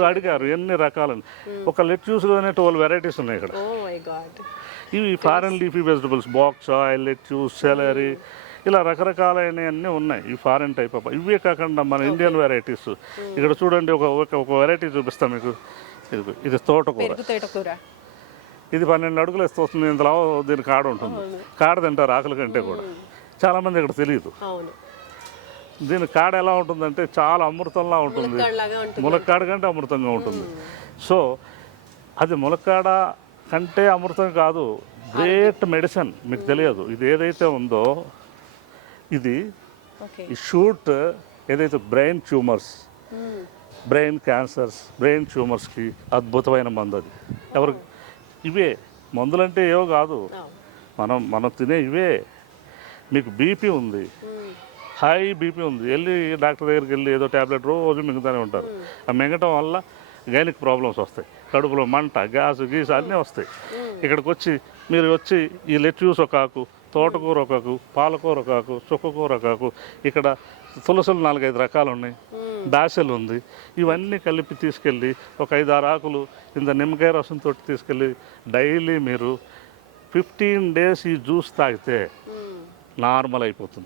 మీరు అడిగారు ఎన్ని రకాలని. ఒక లెట్యూస్లోనే 12 వెరైటీస్ ఉన్నాయి ఇక్కడ. Oh my god. ఇవి foreign leafy vegetables, bok choy, lettuce, celery, ఇలా రకరకాలైనవన్నీ ఉన్నాయి. ఈ ఫారెన్ టైప్ ఆఫ్. ఇవే కాకుండా మన ఇండియన్ వెరైటీస్ ఇక్కడ చూడండి. ఒక వెరైటీ చూపిస్తాం మీకు. ఇది తోటకూర. ఇది 12 అడుగులు వస్తుంది. ఇందులో దీని కాడ ఉంటుంది. కాడ తింటారు ఆకుల కంటే కూడా. చాలామంది ఇక్కడ తెలియదు. దీని కాడ ఎలా ఉంటుందంటే చాలా అమృతంలా ఉంటుంది. ములక్కాడ కంటే అమృతంగా ఉంటుంది. సో అది ములక్కాడ కంటే అమృతం కాదు, గ్రేట్ మెడిసిన్. మీకు తెలియదు. ఇది ఏదైతే ఉందో ఇది ఈ షూట్ ఏదైతే brain tumours, brain cancers, brain ట్యూమర్స్కి అద్భుతమైన మందు అది. ఎవరికి ఇవే మందులంటే ఏవో కాదు, మనం తినే ఇవే. మీకు బీపీ ఉంది, హై బీపీ ఉంది, వెళ్ళి డాక్టర్ దగ్గరికి వెళ్ళి ఏదో ట్యాబ్లెట్ రోజు మింగుతూనే ఉంటారు. ఆ మింగటం వల్ల గైనిక్ ప్రాబ్లమ్స్ వస్తాయి, కడుపులో మంట, గ్యాస్ గీస్ అన్నీ వస్తాయి. ఇక్కడికి వచ్చి మీరు వచ్చి ఈ లెట్యూస్ ఒక ఆకు, తోటకూర ఒక ఆకు, పాలకూర ఒక ఆకు, చుక్కకూర ఒక ఆకు, ఇక్కడ తులసులు 4-5 రకాలు ఉన్నాయి, దాసెలు ఉంది, ఇవన్నీ కలిపి తీసుకెళ్ళి ఒక 5-6 ఆకులు ఇంత నిమ్మకాయ రసంతో తీసుకెళ్ళి డైలీ మీరు 15 days ఈ జ్యూస్ తాగితే నార్మల్ అయిపోతుంది.